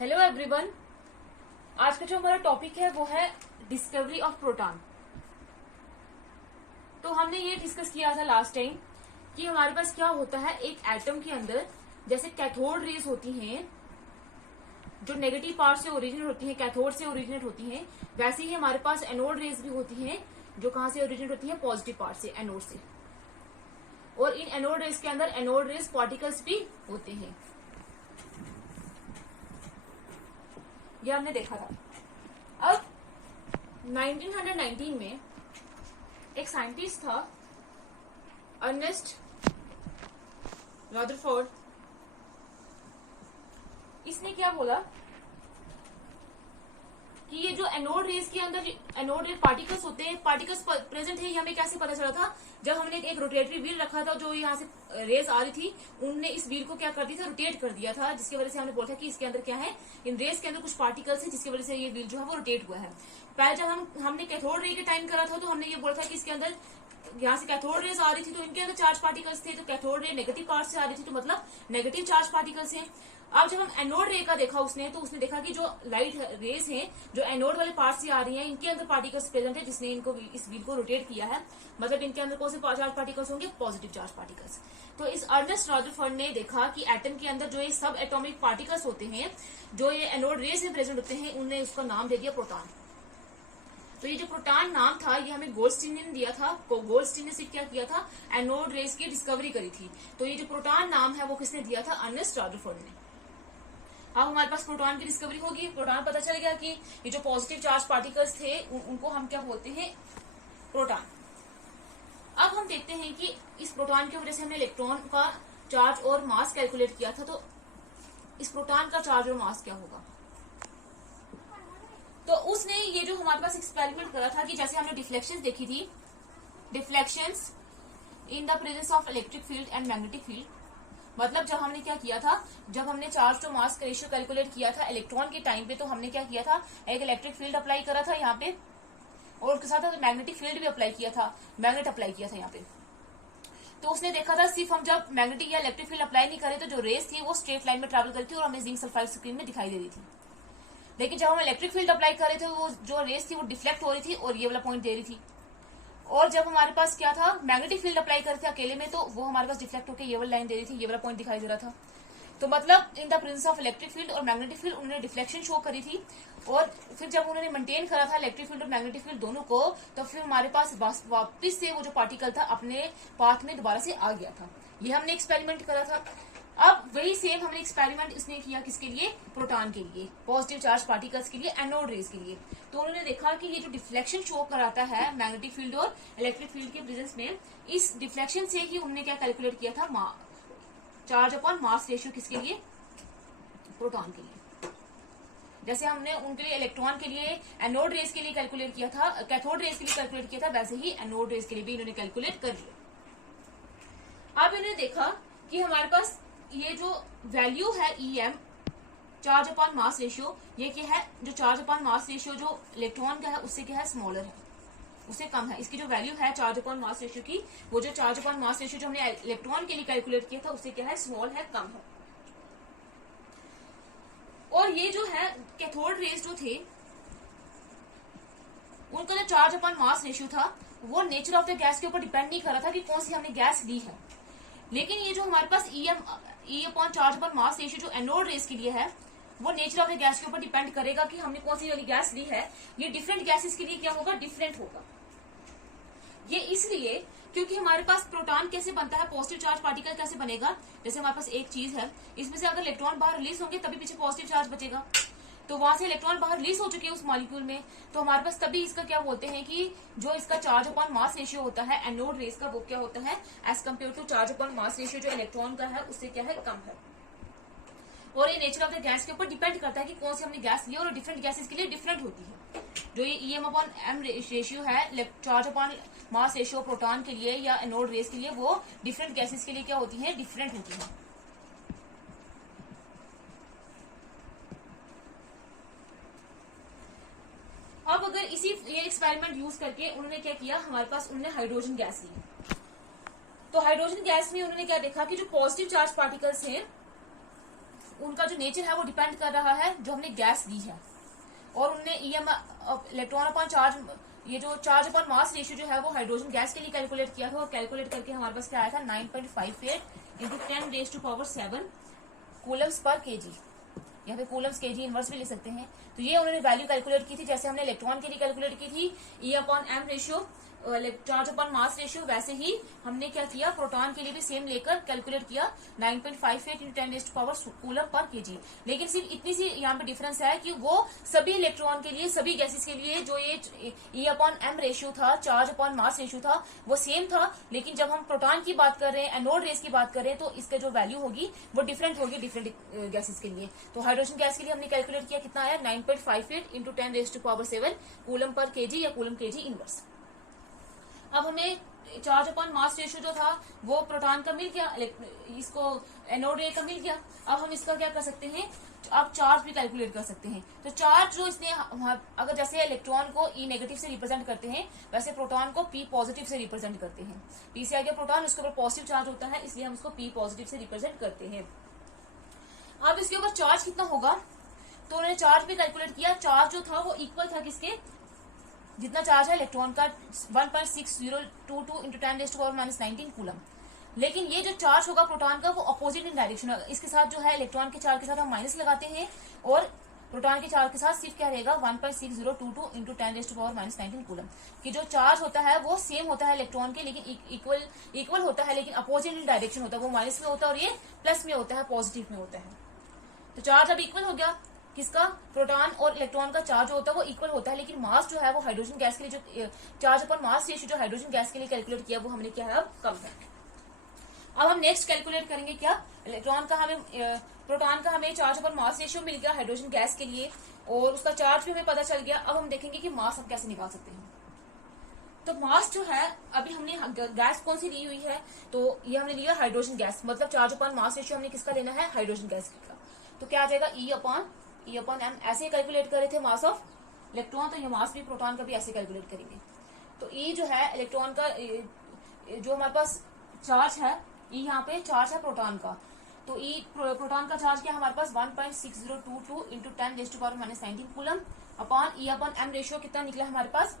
Hello everyone. आज का जो हमारा टॉपिक है वो है डिस्कवरी ऑफ प्रोटॉन। तो हमने ये डिस्कस किया था लास्ट टाइम कि हमारे पास क्या होता है एक एटम के अंदर, जैसे कैथोड रेज होती हैं जो नेगेटिव पार्ट से ओरिजिनेट होती हैं, कैथोड से ओरिजिनेट होती हैं, वैसे ही हमारे पास एनोड रेज भी होती हैं जो कहां से ओरिजिनेट होती हैं, पॉजिटिव पार्ट से, एनोड से। और इन एनोड रेज के अंदर एनोड रेज पार्टिकल्स भी होते हैं, ये हमने देखा था। अब 1919 में एक साइंटिस्ट था अर्नेस्ट रदरफोर्ड। इसने क्या बोला कि ये जो एनोड रेज के अंदर एनोड रेज पार्टिकल्स होते हैं, पार्टिकल्स प्रेजेंट है, ये हमें कैसे पता चला था? जब हमने एक रोटेटरी व्हील रखा था, जो यहाँ से रेज आ रही थी, उनने इस व्हील को क्या कर दिया था, रोटेट कर दिया था, जिसकी वजह से हमने बोला था कि इसके अंदर क्या है, इन रेज के अंदर कुछ पार्टिकल्स है, जिसकी वजह से ये व्हील जो है वो रोटेट हुआ है। पहले जब हमने कैथोड रे के टाइम करा था, तो हमने ये बोला था कि इसके अंदर यहाँ से कैथोड रेज आ रही थी तो इनके अंदर चार्ज पार्टिकल्स थे, तो कैथोड रे नेगेटिव पार्ट से आ रही थी तो मतलब नेगेटिव चार्ज पार्टिकल्स हैं। अब जब हम एनोड रे का देखा उसने, तो उसने देखा कि जो लाइट रेज हैं जो एनोड वाले पार्ट से आ रही हैं, इनके अंदर पार्टिकल्स प्रेजेंट है, जिसने इनको इस व्हील को रोटेट किया है। मतलब इनके अंदर कौन से चार्ज पार्टिकल्स होंगे, पॉजिटिव चार्ज पार्टिकल्स। तो इस अर्नेस्ट रदरफोर्ड ने देखा कि एटम के अंदर जो ये सब एटॉमिक पार्टिकल्स होते हैं, जो ये एनोड रेज में प्रेजेंट होते हैं, उन्होंने उसका नाम दे दिया प्रोटॉन। तो ये जो प्रोटॉन नाम था, ये हमें गोल्डस्टीन ने दिया था। गोल्डस्टीन ने सिर्फ क्या किया था, एनोड रेज की डिस्कवरी करी थी। तो ये जो प्रोटॉन नाम है वो किसने दिया था, अर्नेस्ट रदरफोर्ड ने। अब हमारे पास प्रोटॉन की डिस्कवरी होगी, प्रोटॉन पता चल गया कि ये जो पॉजिटिव चार्ज पार्टिकल्स थे उनको हम क्या बोलते हैं, प्रोटॉन। अब हम देखते हैं कि इस प्रोटॉन की वजह से हमने इलेक्ट्रॉन का चार्ज और मास कैलकुलेट किया था, तो इस प्रोटॉन का चार्ज और मास क्या होगा। तो उसने ये जो हमारे पास एक्सपेरिमेंट करा था कि जैसे हमने डिफ्लेक्शंस देखी थी, deflections in the presence of electric field and magnetic field. मतलब जब हमने क्या किया था, जब हमने चार्ज टू मास का रेशियो कैलकुलेट किया था इलेक्ट्रॉन के टाइम पे, तो हमने क्या किया था, एक इलेक्ट्रिक फील्ड अप्लाई करा था यहाँ पे, और उसके साथ मैग्नेटिक फील्ड भी अप्लाई किया था, मैग्नेट अप्लाई किया था यहाँ पे। तो उसने देखा था सिर्फ हम जब मैग्नेटिक या इलेक्ट्रिक फील्ड अप्लाई नहीं करे तो जो रेस थी वो स्ट्रेट लाइन में ट्रेवल करती थी और हमें जिंक सल्फाइड स्क्रीन में दिखाई दे रही थी। लेकिन जब हम इलेक्ट्रिक फील्ड अप्लाई कर रहे थे, वो जो रेस थी वो डिफ्लेक्ट हो रही थी और ये वाला पॉइंट दे रही थी। और जब हमारे पास क्या था, मैग्नेटिक फील्ड अप्लाई करते अकेले में, तो वो हमारे पास डिफ्लेक्ट होकर ये वाला लाइन दे रही थी, ये वाला पॉइंट दिखाई दे रहा था। तो मतलब in the presence of electric field और मैग्नेटिक फील्ड उन्होंने डिफ्लेक्शन शो करी थी। और फिर जब उन्होंने मेंटेन करा था इलेक्ट्रिक फील्ड और मैग्नेटिक फील्ड दोनों को, तो फिर हमारे पास वापस से वो जो पार्टिकल था अपने पाथ में दोबारा से आ गया था। ये हमने एक्सपेरिमेंट करा था। अब वही सेम हमने एक्सपेरिमेंट इसने किया किसके लिए, प्रोटॉन के लिए, पॉजिटिव चार्ज पार्टिकल्स के लिए, एनोड रेज के लिए। तो उन्होंने देखा कि ये जो डिफ्लेक्शन शो कराता है मैग्नेटिक फील्ड और इलेक्ट्रिक फील्ड के प्रेजेंस में, इस डिफ्लेक्शन से ही उन्होंने क्या कैलकुलेट किया था, चार्ज अपॉन मास रेशियो, किसके लिए, प्रोटॉन के लिए। जैसे हमने उनके लिए इलेक्ट्रॉन के लिए एनोड रेज के लिए कैलकुलेट किया था, कैथोड रेज के लिए कैलकुलेट किया था, वैसे ही एनोड रेज के लिए भी इन्होंने कैलकुलेट कर लिया। अब इन्होंने देखा कि हमारे पास ये जो वैल्यू है EM, charge upon mass ratio, ये क्या है, जो चार्ज अपॉन मास रेशियो जो इलेक्ट्रॉन का है उससे क्या है, स्मॉलर है, उससे कम है। इसकी जो वैल्यू है चार्ज अपॉन मास रेशियो की, वो जो चार्ज अपॉन मास रेशियो जो हमने इलेक्ट्रॉन के लिए कैलकुलेट किया था उससे क्या है, स्मॉल है, कम है। और ये जो है कैथोड रेज जो थे, उनका जो चार्ज अपॉन मास रेशियो था वो नेचर ऑफ द गैस के ऊपर डिपेंड नहीं कर रहा था कि कौन सी हमने गैस ली है। लेकिन ये जो हमारे पास E upon charge upon mass ratio जो एनोड रेज के लिए है, वो नेचर ऑफ द गैस के ऊपर डिपेंड करेगा कि हमने कौन सी वाली गैस ली है। ये डिफरेंट गैसेस के लिए क्या होगा, डिफरेंट होगा। ये इसलिए क्योंकि हमारे पास प्रोटॉन कैसे बनता है, पॉजिटिव चार्ज पार्टिकल कैसे बनेगा, जैसे हमारे पास एक चीज है, इसमें से अगर इलेक्ट्रॉन बाहर रिलीज होंगे तभी पीछे पॉजिटिव चार्ज बचेगा। तो वहां से इलेक्ट्रॉन बाहर रिलीज हो चुके हैं उस मॉलिक्यूल में, तो हमारे पास तभी इसका क्या बोलते हैं कि जो इसका चार्ज अपॉन मास रेशियो होता है एनोड रेज का, वो क्या होता है, as compare to charge upon mass ratio जो इलेक्ट्रॉन का है उससे क्या है, कम है। और ये नेचर ऑफ द गैस के ऊपर डिपेंड करता है कि कौन सी हमने गैस ली, और डिफरेंट गैसेस के लिए डिफरेंट होती है। जो ये EM अपॉन M रेशियो है, charge upon mass ratio proton के लिए या एनोड रेज के लिए, वो डिफरेंट गैसेस के लिए क्या होती है, डिफरेंट होती है। अब अगर इसी ये एक्सपेरिमेंट यूज करके उन्होंने क्या किया, हमारे पास उन्होंने हाइड्रोजन गैस ली। तो हाइड्रोजन गैस में उन्होंने क्या देखा कि जो पॉजिटिव चार्ज पार्टिकल्स हैं उनका जो नेचर है वो डिपेंड कर रहा है जो हमने गैस दी है, और उनने इलेक्ट्रॉन अपॉन चार्ज, ये जो चार्ज अपॉन मास रेशियो जो है वो हाइड्रोजन गैस के लिए कैलकुलेट किया था, और कैलकुलेट करके हमारे पास क्या आया था 9.58 इंटू 10⁻⁷ कूलम्स पर केजी, यहाँ पे कूलम्स केजी इनवर्स भी ले सकते हैं। तो ये उन्होंने वैल्यू कैलकुलेट की थी जैसे हमने इलेक्ट्रॉन के लिए कैलकुलेट की थी E upon M ratio, charge upon mass ratio, वैसे ही हमने क्या किया प्रोटॉन के लिए भी सेम लेकर कैलकुलेट किया 9.58 इंटू 10⁻⁴ कूलम पर केजी। लेकिन सिर्फ इतनी सी यहाँ पे डिफरेंस है कि वो सभी इलेक्ट्रॉन के लिए, सभी गैसेस के लिए जो ये E अपॉन एम रेशियो था, चार्ज अपॉन मास रेशियो था, वो सेम था। लेकिन जब हम प्रोटॉन की बात कर रहे हैं, एनोड रेस की बात कर रहे हैं, तो इसका जो वैल्यू होगी वो डिफरेंट होगी डिफरेंट गैसेस के लिए। तो हाइड्रोजन गैस के लिए हमने कैलकुलेट किया, कितना आया 9.58 इंटू 10⁻⁷ कूलम पर केजी या कूलम केजी इनवर्स। अब हमें चार्ज अपॉन मास रेशियो जो था वो प्रोटॉन का मिल गया, इसको एनोड रे का मिल गया। अब हम इसका क्या कर सकते हैं, अब चार्ज भी कैलकुलेट कर सकते हैं। तो चार्ज जो इसने, अगर जैसे इलेक्ट्रॉन को E नेगेटिव से रिप्रेजेंट करते हैं, वैसे प्रोटॉन को P पॉजिटिव से रिप्रेजेंट करते हैं। P से आगे प्रोटॉन, उसके ऊपर पॉजिटिव चार्ज होता है, इसलिए हम उसको P पॉजिटिव से रिप्रेजेंट करते हैं। अब इसके ऊपर चार्ज कितना होगा, तो उन्होंने चार्ज भी कैलकुलेट किया। चार्ज जो था वो इक्वल था किसके, जितना चार्ज है इलेक्ट्रॉन का 1.6022 इंटू 10⁻⁻19 कूलम। लेकिन ये जो चार्ज होगा प्रोटॉन का वो अपोजिट इन डायरेक्शन होगा। इसके साथ जो है इलेक्ट्रॉन के चार्ज के साथ हम माइनस लगाते हैं, और प्रोटॉन के चार्ज के साथ सिर्फ क्या रहेगा 1.6022 इंटू 10⁻⁻19 कूलम। कि जो चार्ज होता है वो सेम होता है इलेक्ट्रॉन के, लेकिन इक्वल होता है, लेकिन अपोजिट इन डायरेक्शन होता है। वो माइनस में होता है और ये प्लस में होता है, पॉजिटिव में होता है। तो चार्ज अब इक्वल हो गया, किसका, प्रोटॉन और इलेक्ट्रॉन का चार्ज जो होता है वो इक्वल होता है, लेकिन मास जो है वो हाइड्रोजन गैस के लिए, जो चार्ज अपॉन मास रेशियो जो हाइड्रोजन गैस के लिए कैलकुलेट किया वो हमने क्या है अब कम है। अब हम नेक्स्ट कैलकुलेट करेंगे क्या, इलेक्ट्रॉन का हमें, प्रोटॉन का हमें चार्ज अपॉन मास रेशियो मिल गया हाइड्रोजन गैस के लिए, और उसका चार्ज भी हमें पता चल गया। अब हम देखेंगे कि मास हम कैसे निकाल सकते हैं। तो मास जो है, अभी हमने गैस कौन सी ली हुई है, तो ये हमने लिया हाइड्रोजन गैस, मतलब चार्ज अपॉन मास रेशियो हमने किसका लेना है, हाइड्रोजन गैस का। तो क्या आ जाएगा E अपॉन एम, ऐसे कैलकुलेट कर रहे थे मास ऑफ इलेक्ट्रॉन, तो ये मास भी प्रोटॉन का भी ऐसे कैलकुलेट करेंगे। तो E जो है इलेक्ट्रॉन का, जो हमारे पास चार्ज है, E यहाँ पे चार्ज है प्रोटॉन का, तो E प्रोटॉन का चार्ज क्या हमारे पास 1.6022 into 10⁻⁻19 coulomb upon E upon M ratio कितना निकला हमारे पास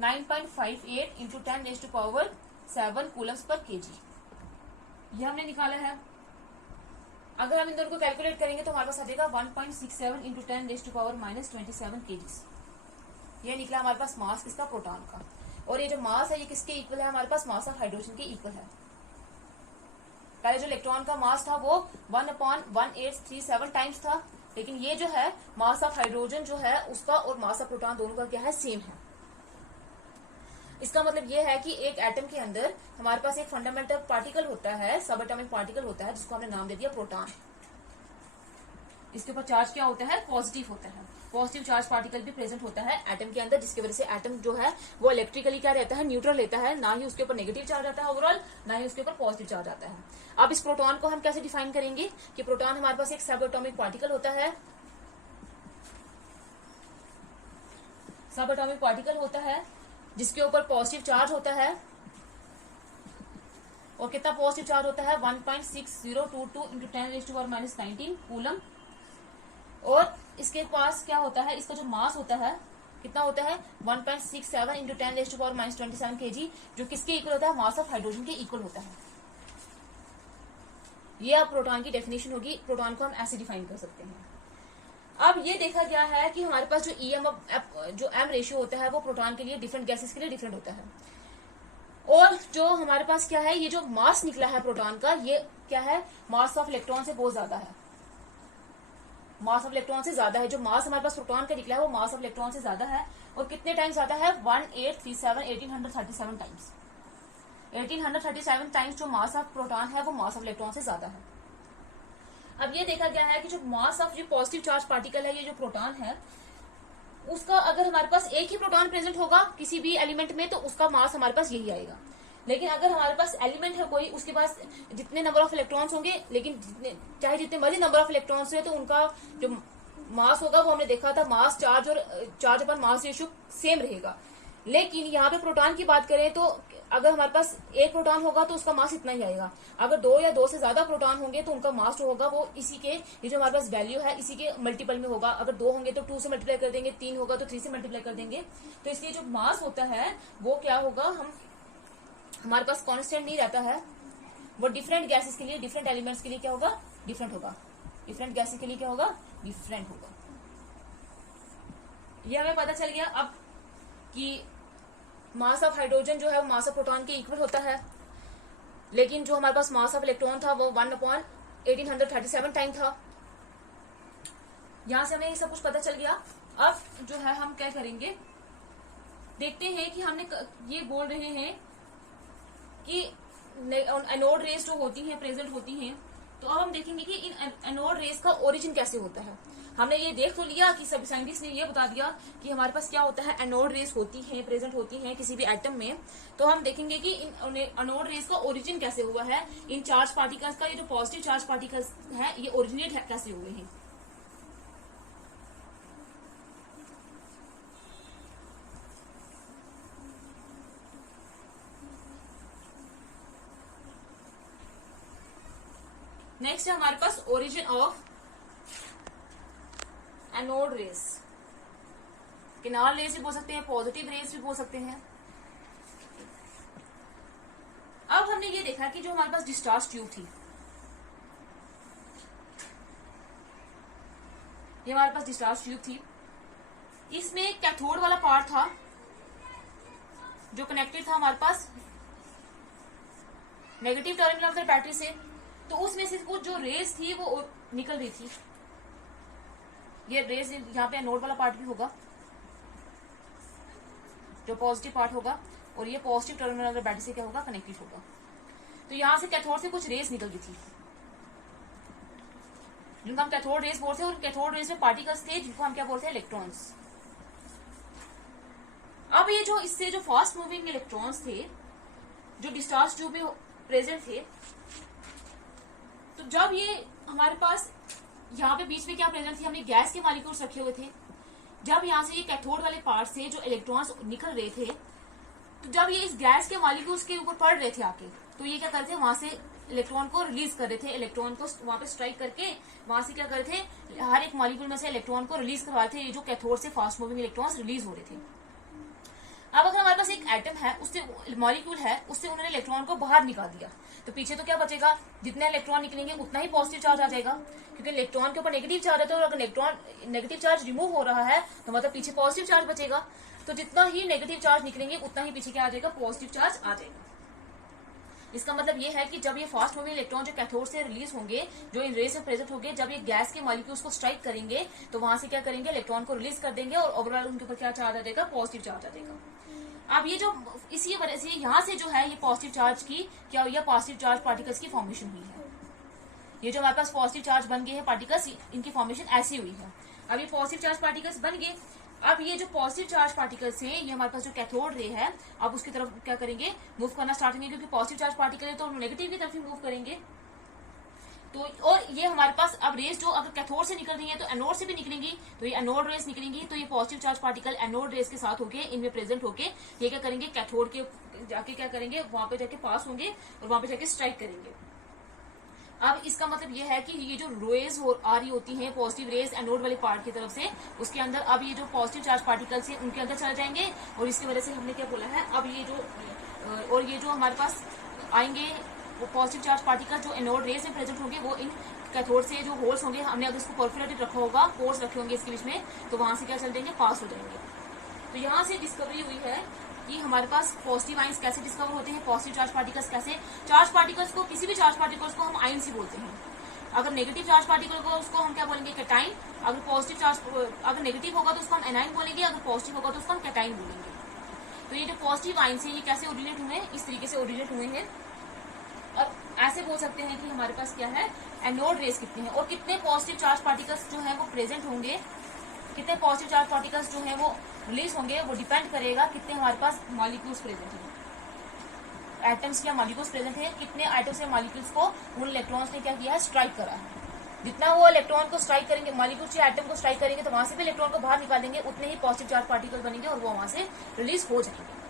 9.58 इंटू 10⁻⁷ कूलम्स पर केजी, ये हमने निकाला है। अगर हम इन दोनों को कैलकुलेट करेंगे तो हमारे पास आ जाएगा 1.67 इंटू 10⁻⁻27 केजीज। ये निकला हमारे पास मास किसका, प्रोटॉन का। और ये जो मास है ये किसके इक्वल है, हमारे पास मास ऑफ हाइड्रोजन के इक्वल है। पहले जो इलेक्ट्रॉन का मास था वो 1/1837 टाइम्स था, लेकिन ये जो है मास ऑफ हाइड्रोजन जो है उसका और मास ऑफ प्रोटॉन दोनों का क्या है, सेम है। इसका मतलब ये है कि एक एटम के अंदर हमारे पास एक फंडामेंटल पार्टिकल होता है, सब एटॉमिक पार्टिकल होता है, जिसको हमने नाम दे दिया प्रोटॉन। इसके ऊपर चार्ज क्या होता है, पॉजिटिव होता है। पॉजिटिव चार्ज पार्टिकल भी प्रेजेंट होता है एटम के अंदर, जिसकी वजह से एटम जो है वो इलेक्ट्रिकली क्या रहता है, न्यूट्रल रहता है। ना ही उसके ऊपर नेगेटिव चार्ज आता है ओवरऑल, ना ही उसके ऊपर पॉजिटिव चार्ज आता है। अब इस प्रोटॉन को हम कैसे डिफाइन करेंगे कि प्रोटॉन हमारे पास एक सब एटॉमिक पार्टिकल होता है, सब एटॉमिक पार्टिकल होता है जिसके ऊपर पॉजिटिव चार्ज होता है, और कितना पॉजिटिव चार्ज होता है 1.6022 इंटू 10⁻⁻19 कूलम। और इसके पास क्या होता है, इसका जो मास होता है कितना होता है 1.67 इंटू 10⁻⁻27 केजी, जो किसके इक्वल होता है, मास ऑफ हाइड्रोजन के इक्वल होता है। ये अब प्रोटॉन की डेफिनेशन होगी, प्रोटॉन को हम ऐसे डिफाइन कर सकते हैं। अब ये देखा गया है कि हमारे पास जो एम रेशियो होता है वो प्रोटॉन के लिए डिफरेंट गैसेस के लिए डिफरेंट होता है। और जो हमारे पास क्या है, ये जो मास निकला है प्रोटॉन का, ये क्या है, मास ऑफ इलेक्ट्रॉन से बहुत ज्यादा है, मास ऑफ इलेक्ट्रॉन से ज्यादा है। जो मास हमारे पास प्रोटॉन का निकला है वो मास ऑफ इलेक्ट्रॉन से ज्यादा है। और कितने टाइम्स ज्यादा है, 1837 टाइम्स। 1837 टाइम्स जो मास ऑफ प्रोटॉन है वो मास ऑफ इलेक्ट्रॉन से ज्यादा है। अब ये देखा गया है कि जो मास ऑफ जो पॉजिटिव चार्ज पार्टिकल है, ये जो प्रोटॉन है, उसका अगर हमारे पास एक ही प्रोटॉन प्रेजेंट होगा किसी भी एलिमेंट में तो उसका मास हमारे पास यही आएगा। लेकिन अगर हमारे पास एलिमेंट है कोई, उसके पास जितने नंबर ऑफ इलेक्ट्रॉन्स होंगे, लेकिन चाहे जितने मर्जी नंबर ऑफ इलेक्ट्रॉन्स है, तो उनका जो मास होगा वो हमने देखा था, मास चार्ज और चार्ज अपन मास रेशियो सेम रहेगा। लेकिन यहाँ पे प्रोटॉन की बात करें तो अगर हमारे पास एक प्रोटॉन होगा तो उसका मास इतना ही आएगा। अगर दो या दो से ज्यादा प्रोटॉन होंगे तो उनका मास जो होगा वो इसी के, ये जो हमारे पास वैल्यू है इसी के मल्टीपल में होगा। अगर दो होंगे तो 2 से मल्टीप्लाई कर देंगे, 3 होगा तो 3 से मल्टीप्लाई कर देंगे। तो इसलिए जो मास होता है वो क्या होगा, हमारे पास कॉन्स्टेंट नहीं रहता है, वो डिफरेंट गैसेस के लिए, डिफरेंट एलिमेंट्स के लिए क्या होगा, डिफरेंट होगा। डिफरेंट गैसेस के लिए क्या होगा, डिफरेंट होगा। ये हमें पता चल गया अब कि मास ऑफ हाइड्रोजन जो है वो मास ऑफ प्रोटॉन के इक्वल होता है, लेकिन जो हमारे पास मास ऑफ इलेक्ट्रॉन था वो 1/1837 टाइम था। यहां से हमें ये सब कुछ पता चल गया। अब जो है हम क्या करेंगे, देखते हैं कि हमने ये बोल रहे हैं कि एनोड रेस जो होती हैं प्रेजेंट होती हैं, तो अब हम देखेंगे कि इन एनोड रेस का ओरिजिन कैसे होता है। हमने ये देख तो लिया कि सभी साइंटिस्ट ने ये बता दिया कि हमारे पास क्या होता है, एनोड रेस होती हैं, प्रेजेंट होती हैं किसी भी एटम में। तो हम देखेंगे कि इन एनोड रेस का ओरिजिन कैसे हुआ है, इन चार्ज पार्टिकल्स का, ये जो पॉजिटिव चार्ज पार्टिकल्स है ये ओरिजिनेट कैसे हुए हैं। नेक्स्ट है हमारे पास ओरिजिन ऑफ एनोड रेस। किनार रेस भी बोल सकते हैं, पॉजिटिव रेस भी बोल सकते हैं। अब हमने ये देखा कि जो हमारे पास डिस्चार्ज ट्यूब थी, ये हमारे पास डिस्चार्ज ट्यूब थी, इसमें कैथोड वाला पार्ट था जो कनेक्टेड था हमारे पास negative terminal of the battery से। तो उसमें से कुछ जो रेस थी वो निकल रही थी। ये रेस यहाँ पे एनोड वाला पार्ट भी होगा जो पॉजिटिव पार्ट होगा, और ये positive terminal of the battery से क्या होगा, कनेक्टेड होगा। तो यहां से कैथोड से कुछ रेस निकल रही थी जिनको हम कैथोड रेस बोलते हैं, और कैथोड रेस में पार्टिकल्स थे जिनको हम क्या बोलते हैं, इलेक्ट्रॉन्स। अब ये जो इससे जो फास्ट मूविंग इलेक्ट्रॉन्स थे जो डिस्चार्ज ट्यूब में प्रेजेंट थे, तो जब ये हमारे पास यहाँ पे बीच में क्या प्रेजेंट थी, हमने गैस के मॉलिक्यूल्स रखे हुए थे। जब यहाँ से ये कैथोड वाले पार्ट से जो इलेक्ट्रॉन्स निकल रहे थे, तो जब ये इस गैस के मॉलिक्यूल्स के ऊपर पड़ रहे थे आके, तो ये क्या करते थे, वहां से इलेक्ट्रॉन को रिलीज कर रहे थे। इलेक्ट्रॉन को वहां पे स्ट्राइक करके वहां से क्या कर रहे थे, हर एक मॉलिक्यूल में से इलेक्ट्रॉन को रिलीज करवा रहे थे। ये जो कैथोड से फास्ट मूविंग इलेक्ट्रॉन्स रिलीज हो रहे थे। अब अगर हमारे पास एक एटम है, उससे मॉलिक्यूल है, उससे उन्होंने इलेक्ट्रॉन को बाहर निकाल दिया, तो पीछे तो क्या बचेगा, जितने इलेक्ट्रॉन निकलेंगे उतना ही पॉजिटिव चार्ज आ जाएगा, क्योंकि इलेक्ट्रॉन के ऊपर नेगेटिव चार्ज है। तो अगर नेगेटिव चार्ज रिमूव हो रहा है तो मतलब पीछे पॉजिटिव चार्ज बचेगा। तो जितना ही नेगेटिव चार्ज निकलेंगे उतना ही पीछे क्या आ जाएगा, पॉजिटिव चार्ज आ जाएगा। इसका मतलब ये है कि जब ये फास्ट मूविंग इलेक्ट्रॉन जो कैथोड से रिलीज होंगे, जो इन रेस में प्रेजेंट होंगे, जब ये गैस के मॉलिक्यूल्स को स्ट्राइक करेंगे तो वहां से क्या करेंगे, इलेक्ट्रॉन को रिलीज कर देंगे और ओवरऑल उनके ऊपर क्या चार्ज आ जाएगा, पॉजिटिव चार्ज आ जाएगा। अब ये जो इसी वजह से यहाँ से जो है ये पॉजिटिव चार्ज की क्या हुई है, पॉजिटिव चार्ज पार्टिकल्स की फॉर्मेशन हुई है। ये जो हमारे पास पॉजिटिव चार्ज बन गए हैं पार्टिकल्स, इनकी फॉर्मेशन ऐसी हुई है। अब ये पॉजिटिव चार्ज पार्टिकल्स बन गए। अब ये जो पॉजिटिव चार्ज पार्टिकल्स हैं, ये हमारे पास जो कैथोड रे है, अब उसकी तरफ क्या करेंगे, मूव करना स्टार्ट करेंगे, क्योंकि पॉजिटिव चार्ज पार्टिकल है तो नेगेटिव की तरफ ही मूव करेंगे। तो और ये हमारे पास अब रेस जो अगर कैथोड से निकल रही है तो एनोड से भी निकलेंगी, तो ये एनोड रेस निकलेंगी, तो ये positive charge particle anode rays के साथ होके इनमें प्रेजेंट होके ये क्या करेंगे, कैथोड के जाके क्या करेंगे, वहां पे जाके पास होंगे और वहां पे जाके स्ट्राइक करेंगे। अब इसका मतलब ये है कि ये जो रेज आ रही होती हैं, पॉजिटिव रेस एनोड वाले पार्ट की तरफ से, उसके अंदर अब ये जो पॉजिटिव चार्ज पार्टिकल्स हैं उनके अंदर चले जाएंगे, और इसकी वजह से हमने क्या बोला है, अब ये जो हमारे पास आएंगे वो पॉजिटिव चार्ज पार्टिकल जो एनोड रेस में प्रेजेंट होंगे, वो इन कैथोड से जो होल्स होंगे, हमने अगर इसको परफोरेटेड रखा होगा, पोर्स रखे होंगे इसके बीच में, तो वहां से क्या चल जाएंगे, पास हो जाएंगे। तो यहाँ से डिस्कवरी हुई है कि हमारे पास पॉजिटिव आइंस कैसे डिस्कवर होते हैं, पॉजिटिव चार्ज पार्टिकल्स कैसे, चार्ज पार्टिकल्स को, किसी भी चार्ज पार्टिकल्स को हम आइंस ही बोलते हैं। अगर नेगेटिव चार्ज पार्टिकल को उसको हम क्या बोलेंगे, कैटाइन। अगर पॉजिटिव चार्ज अगर नेगेटिव होगा तो उसको हम एनाइन बोलेंगे, अगर पॉजिटिव होगा तो उसको हम कैटाइन बोलेंगे। तो ये जो पॉजिटिव आइंस है ये कैसे ओरिजिनेट हुए हैं, इस तरीके से ओरिजिनेट हुए हैं। और ऐसे बोल सकते हैं कि हमारे पास क्या है, एनोड रेस कितने हैं और कितने पॉजिटिव चार्ज पार्टिकल्स जो है वो प्रेजेंट होंगे, कितने पॉजिटिव चार्ज पार्टिकल्स जो है वो रिलीज होंगे, वो डिपेंड करेगा कितने हमारे पास मॉलिक्यूल्स प्रेजेंट हैं, एटम्स या मॉलिक्यूल्स प्रेजेंट हैं, कितने एटम्स या मॉलिक्यूल्स को उन इलेक्ट्रॉन्स ने क्या किया है, स्ट्राइक करा है। जितना वो इलेक्ट्रॉन को स्ट्राइक करेंगे, मॉलिक्यूल या एटम को स्ट्राइक करेंगे, तो वहां से भी इलेक्ट्रॉन को बाहर निकालेंगे, उतने ही पॉजिटिव चार्ज पार्टिकल बनेंगे और वो वहां से रिलीज हो जाएंगे।